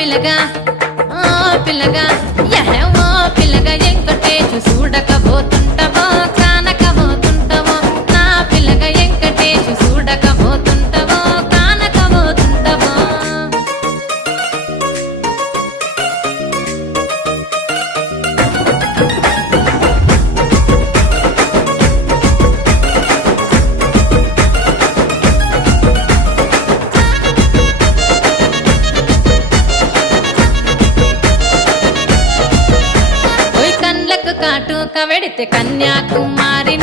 పిల్లగా ఓ పిల్లగా యహో పిల్లగా వెంకటేశు చూడకపోతుంటవో కానకపోతుంటవో నా పిల్లగా వెంకటేశు చూడకపోతుంటవో కానకపోతుంటవో ఓయ్ కండ్లకు కాటుక వెడితే కన్యాకుమారి